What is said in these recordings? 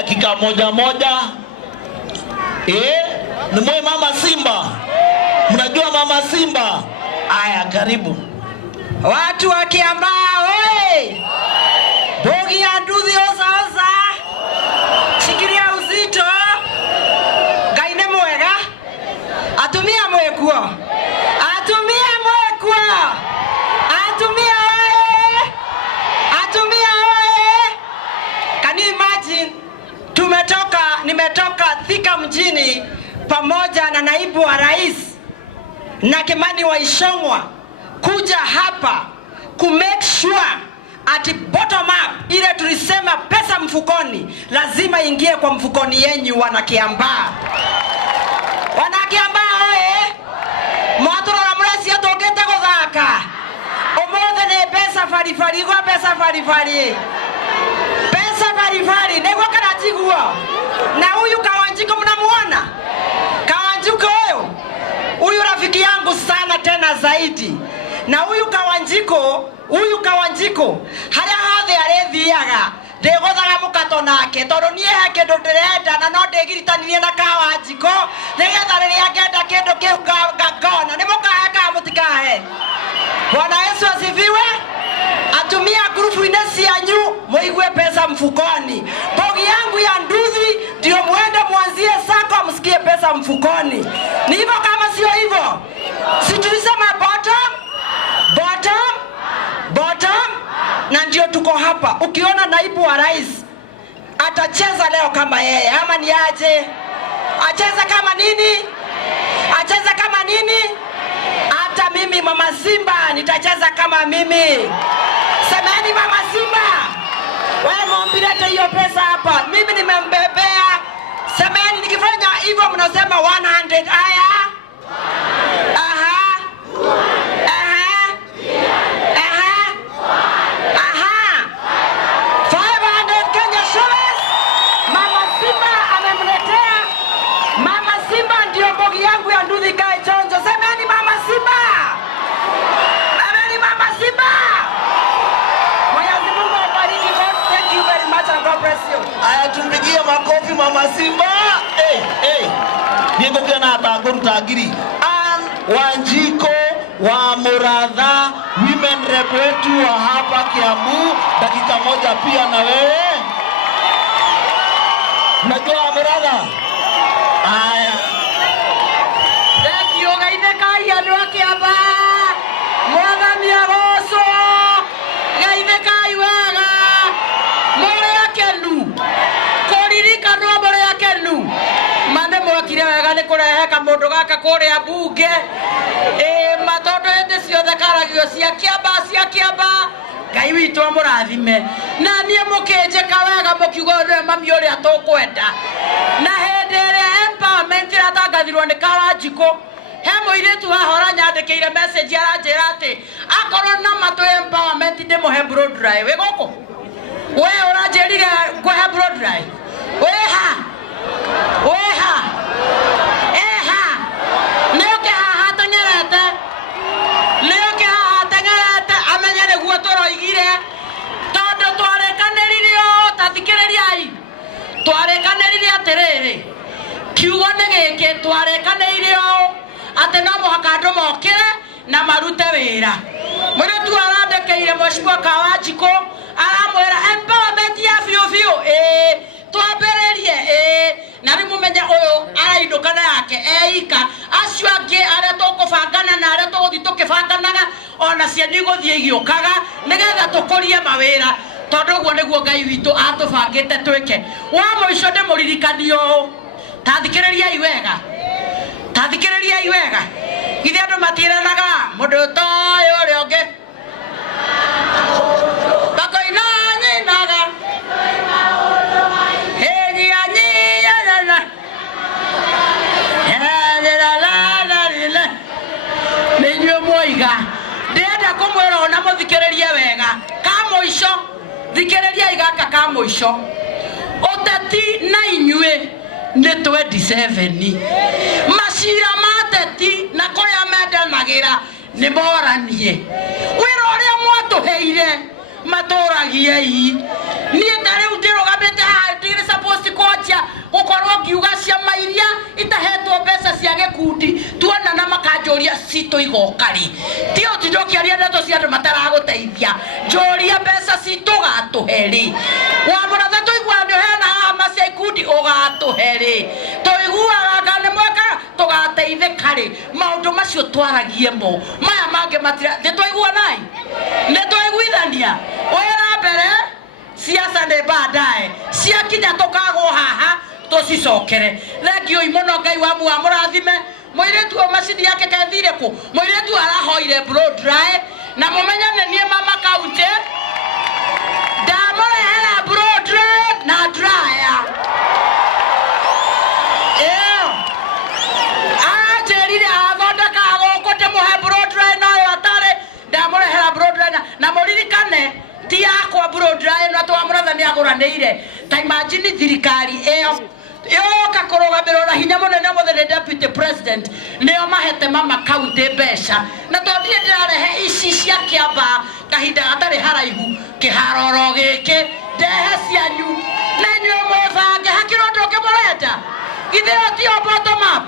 dakika moja moja. Ni mwe mama Simba. Mnajua mama Simba? Aya, karibu. Watu wa Kiambaa oye! Bogi ya nduthi oza. Shikilia uzito. Gaine mwega. Atumia mwekuo. Atumia oye! Can you imagine? Nimetoka Thika mjini pamoja na naibu wa rais na Kimani wa Ichung'wah kuja hapa ku make sure at bottom up ile tulisema pesa mfukoni lazima ingie kwa mfukoni yenyu wana Kiambaa. Wana Kiambaa oye! Mwaturora muresi atogete guthaka. Omothe ne pesa farifari go pesa farifari. Pesa farifari nego kana tiguo. Na huyu Kawanjiko mnamuona? Kawanjiko huyu rafiki yangu sana tena zaidi. Na huyu Kawanjiko haria hothe arethiaga ndegothaga mukato nake tondu nie he kindu ndirenda na no ndigiritanire na Kawanjiko nigetha riria ngenda kindu kiu ngona ni mukahe ka mutikahe. Bwana Yesu asifiwe. Atumia grupu ine cianyu muigue pesa mfukoni. Bogi yangu ya nduthi ndio muende mwanzie sako msikie pesa mfukoni. Ni hivyo kama sio hivyo? Si tulisema bottom. Na ndio tuko hapa. Ukiona naibu wa rais atacheza leo kama yeye ama ni aje? Acheza kama nini? Hata mimi mama Simba nitacheza kama mimi. Semeni mama Simba. Wewe muombilete hiyo pesa hapa. Mimi nimembebea. Semeni nikifanya hivyo mnasema 100. Aya. Aha. 500 Kenya shillings. Mama Simba amemletea. Mama Simba ndio bogi yangu ya nduthi kae chonjo. Semeni mama Simba. Mwenyezi Mungu awabariki. Thank you very much and God bless you. Aya, tumpigie makofi mama Simba. Niego kiana atagoru tagiri. Wanjiko wa Muratha women rep wetu wa hapa Kiambu, dakika moja pia na wewe. Unajua Muratha? Aya. Thank you Gaitheka andu a Kiambaa. Mwathani aroco. Gaitheka wega. More akenu. Kuririka no more akenu. Mane mwakire wega ni kureheka mundu gaka kuria bunge. Matondo ende ciothe karagio cia Kiambaa. Ngai witu amurathime. Na nie mukinjeka wega mukiugo ni mami uria tukwenda. Na hindi ria empowerment iratangathirwo ni Kawanjiko. He muiritu hahora nyandikiire message aranjira ati akorwo na matu empowerment ndimuhe blood dry. We goko? We uranjirire nguhe blood dry? We ha? Leo ke haha tengerete amenye niguo turoigire tondu twarekaniririo tathikiririai twarekaniririe atiriri kiugo ni giki twarekaniririo ati no muhaka andu mokire na marute wira muritu arandekeire Mheshimiwa Kawanjiko aramwira empowerment ya biu twambiririe na rimumenye uyu araindukana yake eika acio angi aria tukubangana na aria tuguthi tukibanganaga ona cieni iguthie igiokaga nigetha tukurie mawira tondu guo niguo Ngai witu atubangite twike. Wa muico ndi muririkanio tathikiririai wega githe andu matiranaga mundu toyo uria ungi bakoina nyinaga ndenda kumwira ona muthikiririe wega ka muico thikiriria igaka ka muico uteti na inyue ni 27 macira mateti na kuria mendanagira ni moranie wira uria mwatuheire maturagiei nie ndari ndirugamite ha ndiri supposed citũ igokari tio tindokiaria ndeto cia andũ mataraguteithia njoria mbeca citũ gatũheri wa mũratha tũiguana hena haha macia ikundi ũgatũheri tũiguaga nĩ mweka tũgateithĩka rĩ maũndũ macio twaragie mo maya mangĩ matira nĩtwaiguanai nĩtwaiguithania wĩra mbere siasa nĩ baadaye ciakinya tũkagwo haha tũcicokere thengio mũno Ngai wa mũrathime mũirĩtu o macini yake kathire kũ mũirĩtu arahoire blow dry na mũmenyane niĩ mama kaunti ndamũrehera blow dry na dryer ajerire athondeka gũkũ ndĩmũhe blow dry nayo atarĩ ndamũrehera blow dry na mũririkane ti yakwa blow dry no twamũrathani agũranĩire ta imagine thirikari ĩyo yoka kũrũgamĩrĩra na hinya mũnene mũthenya deputy president nĩo mahete mama kaunti mbeca na tondire ndĩrarehe ici cia Kĩambaa kahinda gatarĩ haraihu kĩharoro gĩkĩ ndehe cianyu na inyuĩ mũbange hakĩrĩ ũndũ ũngĩ mũrenda githĩ tio bottom up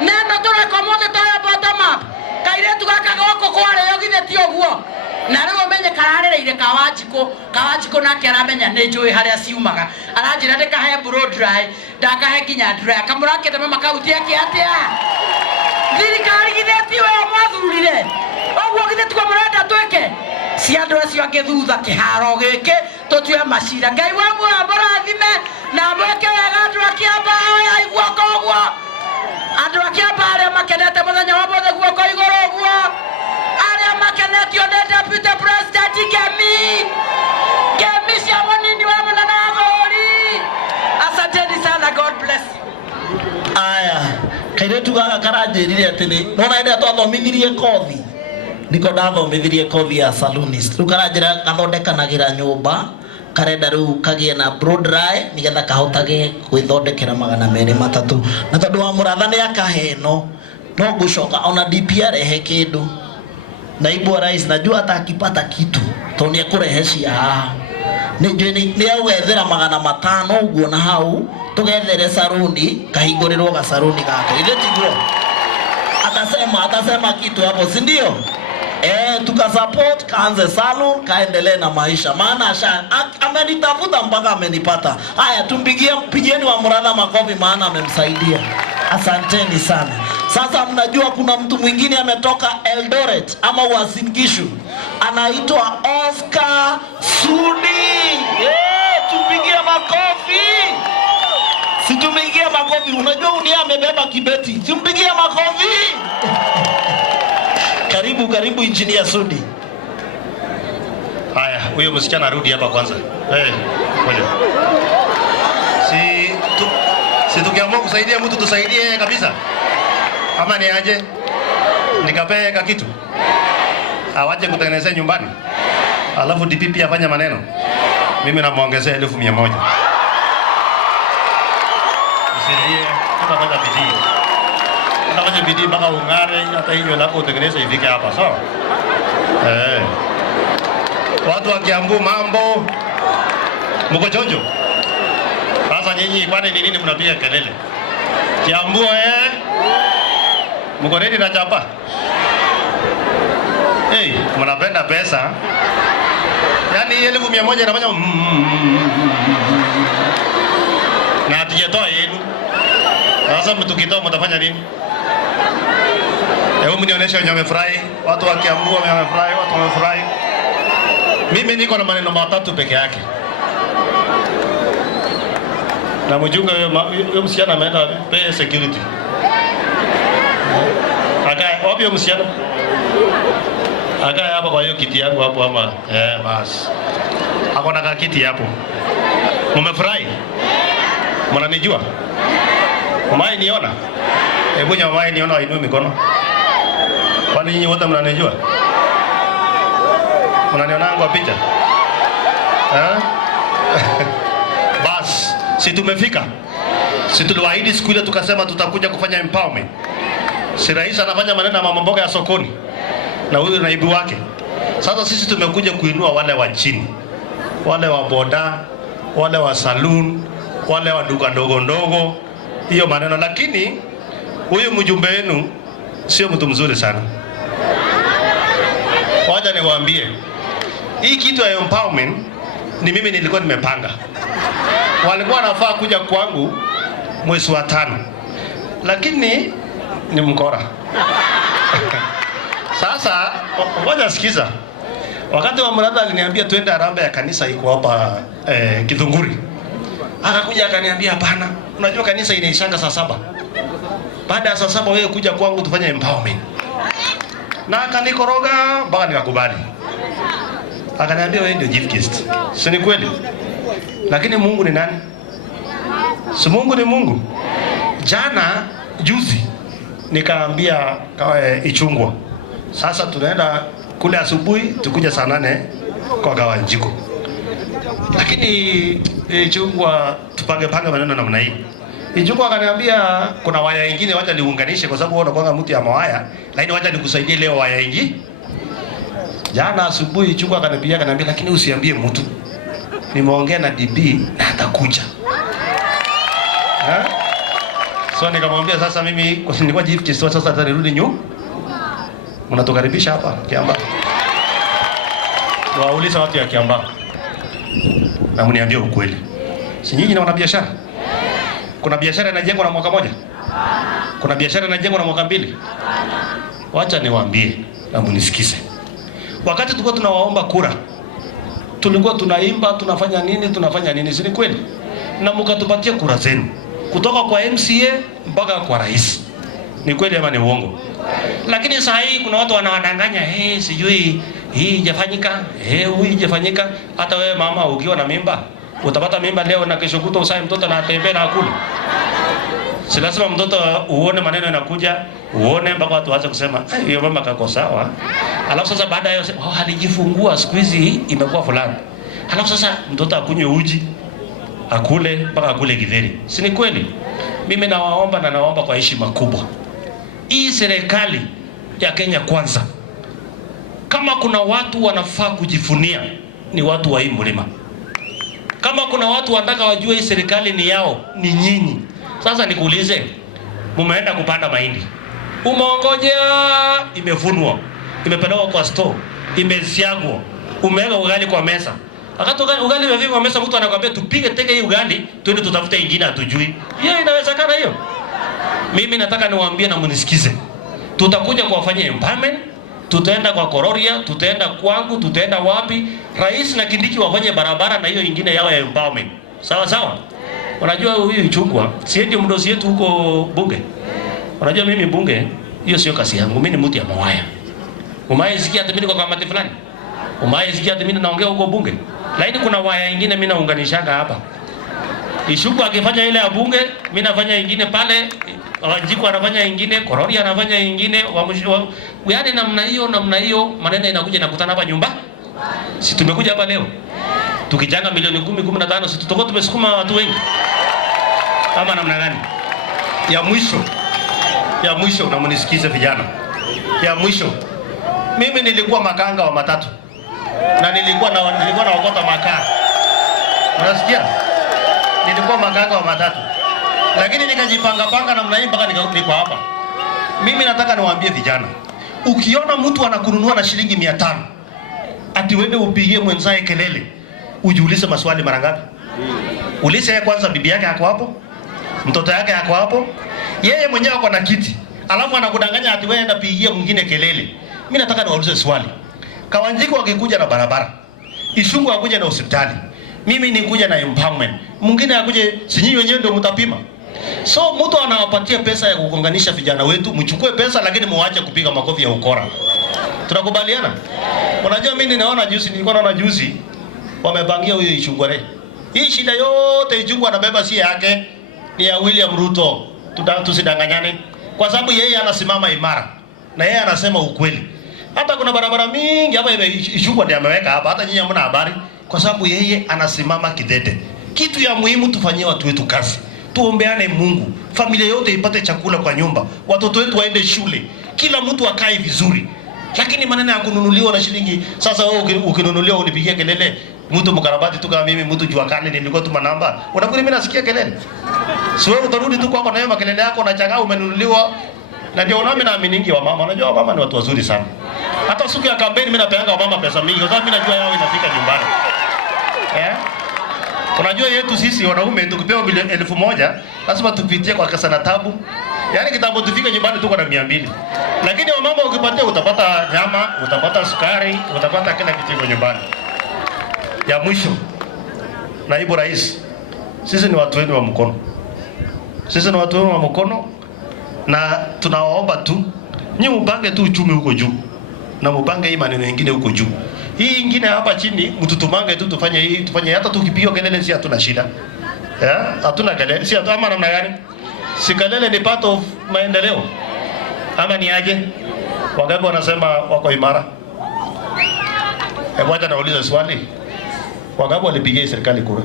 neno tũreka mũthĩ toyo bottom up kairĩtu gaka gũkũ kwarĩo githĩ ti ũguo na rĩu menye kararĩrĩire Kawanjikũ nake aramenya nĩ njũĩ harĩa ciumaga aranjĩra ndĩkahe blow dry ndakahe nginya dryer kamũrakĩte mama kaunti yake atĩa thirikari githĩ ti we mwathurire ũguo githĩ ti mũrenda twĩke cia andũ acio angĩ thutha kĩharo gĩkĩ tũtue macira Ngai wa mũrathime na mweke wega andũ a Kĩambaa oya igua koguo andũ a Kĩambaa arĩa makenete mũthenya wa mũthĩ guoko igũrũ ũguo arĩa makenetio nĩ deputy president Kemi cia mũnini wa mũnene wa bũrũri asanteni sana God bless you aya kairĩtu gaka karanjĩrire atĩ nona hĩndĩ twathomithirie kothi niko ndathomithirie kothi ya salonist rĩu karanjĩra gathondekanagĩra nyũmba karenda rĩu kagĩe na blow dry nĩgetha kahotage gwĩthondekera 200 na tondũ wa mũratha nĩ akaheno no ngũcoka ona DPR ehe kĩndũ naibu wa rais najua hata akipata kitu to ni akurehe cia haha ni augethera 500 uguo na hau tugethere saruni kahingũrĩrwo gasaruni gake ile tiguo atasema kitu hapo si ndio tukasupport kaanze salon kaendelee na maisha maana amenitafuta mpaka amenipata haya pigieni wa Mũratha makofi maana amemsaidia asanteni sana sasa mnajua kuna mtu mwingine ametoka Eldoret ama Uasin Gishu anaitwa Oscar Sudi tupigie makofi situmpigie makofi unajua unia amebeba kibeti simpigie makofi karibu engineer Sudi haya huyo msichana arudi hapa kwanza ngoja si tukiamua kusaidia mtu tusaidie kabisa ama ni aje nikapee kitu awaje kutengenezea nyumbani alafu DPP afanye maneno mimi namuongezea 1,100 usilie tutafanya bidii unafanya bidii mpaka ungare hata hiyo lako utengeneze ifike hapa sawa watu wa Kiambu mambo mko chonjo sasa nyinyi kwani ni nini mnapiga kelele Kiambu mko ready na chapa mnapenda pesa yani 1,100 inafanya na atijetoa yenu sasa mtukitoa mtafanya nini hebu mnionyeshe wenye wamefurahi watu wa Kiambu wamefurahi watu wamefurahi mimi niko na maneno 3 peke yake na mjunga huyo msichana ameenda pay security akae wapi msichana akae hapa kwa hiyo kiti yangu hapo ama basi hapo na kiti hapo mmefurahi mnanijua umai niona hebu nyamai niona wainue mikono kwani nyinyi wote mnanijua mnaniona kwa picha bas si tumefika si tuliwaahidi siku ile tukasema tutakuja kufanya empowerment si rais anafanya maneno ya mama mboga ya sokoni na huyu naibu wake sasa sisi tumekuja kuinua wale wa chini wale wa boda wale wa saloon wale wa duka ndogo ndogo hiyo maneno lakini huyu mjumbe wenu sio mtu mzuri sana wacha niwaambie. Hii kitu ya empowerment ni mimi nilikuwa nimepanga. Walikuwa wanafaa kuja kwangu mwezi wa 5. Lakini ni mkora. Sasa ngoja sikiza. Wakati wa mradi aliniambia twende harambee ya kanisa iko hapa Kithunguri. Akakuja akaniambia hapana. Unajua kanisa inaishanga saa 7. Baada ya saa 7 wewe kuja kwangu tufanye empowerment. Na akanikoroga mpaka nikakubali. Akaniambia wewe ndio chief guest. Si ni kweli? Lakini Mungu ni nani? Si Mungu ni Mungu. Jana juzi nikaambia Ichungwa. Sasa tunaenda kule asubuhi tukuja saa 8 kwa Gawanjiko. Lakini Ichungwa tupange maneno namna hii. Ichungwa akaniambia kuna waya nyingine wacha niunganishe kwa sababu wewe unakuanga mtu ya mawaya, lakini wacha nikusaidie leo waya nyingine. Jana asubuhi Ichungwa akaniambia lakini usiambie mtu. Nimeongea na DB na atakuja. So nikamwambia sasa mimi kwa nilikuwa gift sasa nirudi nyuma. Mnatukaribisha hapa Kiambaa. Wauliza watu ya Kiambaa. Na mniambie ukweli. Si nyinyi na wana biashara? Kuna biashara inajengwa na mwaka moja? Kuna biashara inajengwa na mwaka 2? Wacha niwaambie na mnisikize. Wakati tulikuwa tunawaomba kura, tulikuwa tunaimba, tunafanya nini, si ni kweli? Na mkatupatia kura zenu. Kutoka kwa MCA mpaka kwa rais. Ni kweli ama ni uongo? Lakini saa hii kuna watu wanawadanganya, sijui hii hajafanyika, huyu hajafanyika. Hata wewe mama ukiwa na mimba, utapata mimba leo na kesho kutwa usae mtoto na atembee na akule. Si lazima mtoto uone maneno yanakuja, uone mpaka watu waanze kusema, hiyo mama kako sawa. Alafu sasa baada ya hiyo alijifungua siku hizi imekuwa fulani. Alafu sasa mtoto akunywe uji, akule mpaka akule githeri. Si ni kweli? Mimi nawaomba kwa heshima kubwa. Hii serikali ya Kenya Kwanza, kama kuna watu wanafaa kujifunia ni watu wa hii mlima. Kama kuna watu wanataka wajue hii serikali ni yao, ni nyinyi. Sasa nikuulize, mumeenda kupanda mahindi. Umeongojea imevunwa, imepelekwa kwa store, imesiagwa, umeweka ugali kwa mesa. Wakati ugali umefika kwa mesa mtu anakuambia tupige teke hii ugali, twende tutafute ingine hatujui. Hiyo inawezekana hiyo? Mimi nataka niwaambie na mnisikize. Tutakuja kuwafanyia empowerment, tutaenda kwa Kororia, tutaenda kwangu, tutaenda wapi? Rais na Kindiki wafanye barabara na hiyo ingine yao ya empowerment. Sawa sawa? Unajua huyu Ichungwa, siendi mdosi yetu huko bunge. Unajua mimi bunge, hiyo sio kazi yangu. Mimi ni mtu ya mawaya. Umaisikia hata mimi kwa kamati fulani? Umaisikia hata mimi naongea huko bunge? Lakini kuna waya nyingine mimi naunganishanga hapa. Ichungwa akifanya ile ya bunge, mimi nafanya nyingine pale, Wanjiku anafanya nyingine, Kororia anafanya nyingine, yaani namna hiyo maneno inakuja nakutana hapa nyumba. Si tumekuja hapa leo. Tukijanga milioni 10, 15, si tutakuwa tumesukuma watu wengi. Ama namna gani? Ya mwisho na mnisikize vijana. Ya mwisho. Mimi nilikuwa makanga wa matatu. Na nilikuwa naokota makaa. Unasikia? Nilikuwa makanga wa matatu. Lakini nikajipanga namna hii mpaka niko hapa. Mimi nataka niwaambie vijana. Ukiona mtu anakununua na shilingi 500, ati wewe upigie mwenzae kelele, ujiulize maswali mara ngapi? Ulize yeye kwanza, bibi yake yako hapo? Mtoto yake yako hapo? Yeye mwenyewe ako na kiti. Alafu anakudanganya ati wewe enda pigia mwingine kelele. Mimi nataka niwaulize swali. Kawanjiko akikuja na barabara, Ichungu akuje na hospitali, mimi nikuja na empowerment, mwingine akuje, si nyinyi wenyewe ndio mtapima? So mtu anawapatia pesa ya kugonganisha vijana wetu, mchukue pesa lakini muache kupiga makofi ya ukora. Tunakubaliana? Unajua mimi nilikuwa naona juzi wamepangia huyo Ichungwa. Hii shida yote Ichungwa anabeba si yake, ni ya William Ruto. Tusidanganyane. Kwa sababu yeye anasimama imara na yeye anasema ukweli. Hata kuna barabara mingi hapa Ichungwa ndiye ameweka hapa, hata nyinyi hamna habari, kwa sababu yeye anasimama kidete. Kitu ya muhimu tufanyie watu wetu kazi. Tuombeane Mungu, familia yote ipate chakula kwa nyumba, watoto wetu waende shule, kila mtu akae vizuri. Lakini maneno ya kununuliwa na shilingi, sasa wewe ukinunuliwa unipigia kelele, mtu mkarabati tu kama mimi, mtu jua kali nilikuwa tu manamba. Unafikiri mimi nasikia kelele? Si wewe utarudi tu kwako na hiyo makelele yako, unachangaa umenunuliwa. Na ndio nami naaminingi wa mama, unajua mama ni watu wazuri sana. Hata siku ya kampeni mimi napeanga wamama pesa mingi kwa sababu mimi najua yao inafika nyumbani. Unajua yetu sisi wanaume tukipewa milioni 1000 lazima tupitie kwa kasa na tabu. Yaani kitambo tufike nyumbani tuko na 200. Lakini wamama ukipatia utapata nyama, utapata sukari, utapata kila kitu nyumbani. Ya mwisho, Naibu Rais, sisi ni watu wenu wa mkono. Sisi ni watu wenu wa mkono na tunawaomba tu nyinyi mpange tu uchumi huko juu na mpange hii maneno mengine huko juu. Hii ingine hapa chini mtutumange tu tufanye hii, tufanye hata tukipiga kelele si hatuna shida. Hatuna kelele, si ama namna gani? Si kelele ni part of maendeleo. Ama ni aje? Wangapi wanasema wako imara? Wacha nauliza swali. Wangapi walipigia serikali kura?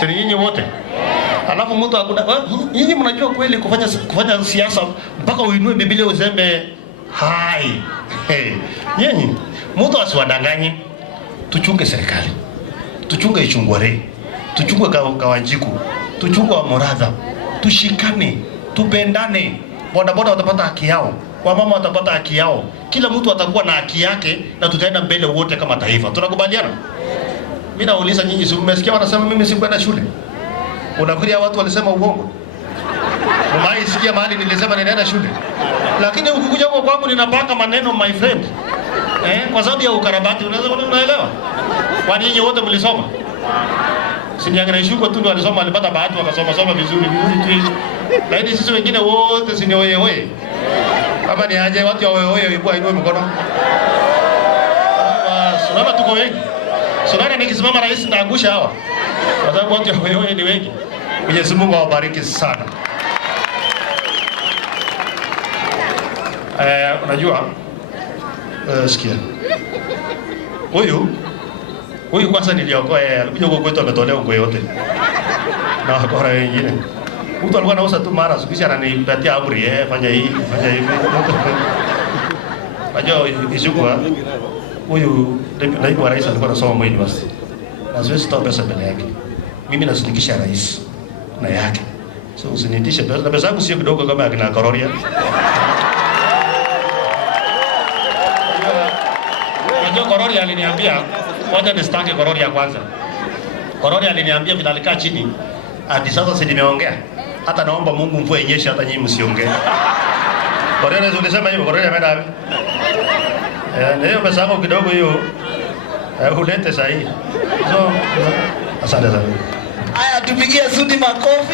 Siri nyinyi wote. Alafu mtu hakuna nyinyi mnajua kweli kufanya siasa mpaka uinue Biblia useme hai. Nyinyi mtu asiwadanganye. Tuchunge serikali. Tuchunge Ichungware. Tuchunge Kawanjiku. Tuchunge Moradha. Tushikane, tupendane. Bodaboda watapata haki yao. Wamama watapata haki yao. Kila mtu atakuwa na haki yake na tutaenda mbele wote kama taifa. Tunakubaliana? Mimi nauliza nyinyi, si mmesikia wanasema mimi sikwenda shule? Unafikiria watu walisema uongo? Mimi sikia mahali nilisema ninaenda shule. Lakini ukikuja huko kwangu ninapanga maneno my friend. Kwa sababu ya ukarabati unaelewa? Kwa nini wote mlisoma? Sinyangira shuko tu ndio walisoma, walipata bahati wakasoma vizuri tu. Lakini sisi wengine wote si ni oye. Kama ni aje watu wa oye ibua inue mkono. Sababu tuko wengi. Sasa nikisimama rais nitaangusha hawa. Kwa sababu watu wa oye ni wengi. Mwenyezi Mungu awabariki sana. Unajua sikia. Huyu kwanza niliokoa yeye, alikuja huko kwetu ametolea nguo yote. Na wakora wengine. Mtu alikuwa anauza tu mara, sikisha ananipatia amri, fanya hii, fanya hivi. Unajua ishuka huyu naibu wa rais alikuwa anasoma Moi University. Na siwezi toa pesa mbele yake. Mimi nasindikisha rais na yake. So usinitishe pesa. Na pesa yangu sio kidogo kama akina Kororia. Unajua Kororia aliniambia wacha nistange Kororia kwanza. Kororia aliniambia vile alikaa chini, hadi sasa si nimeongea. Hata naomba Mungu mvua inyeshe hata nyinyi msiongee. Kororia ulisema hivyo, Kororia ameenda wapi? Na hiyo pesa yako kidogo hiyo ulete sahihi. So asante sana. Haya tupigie Sudi makofi.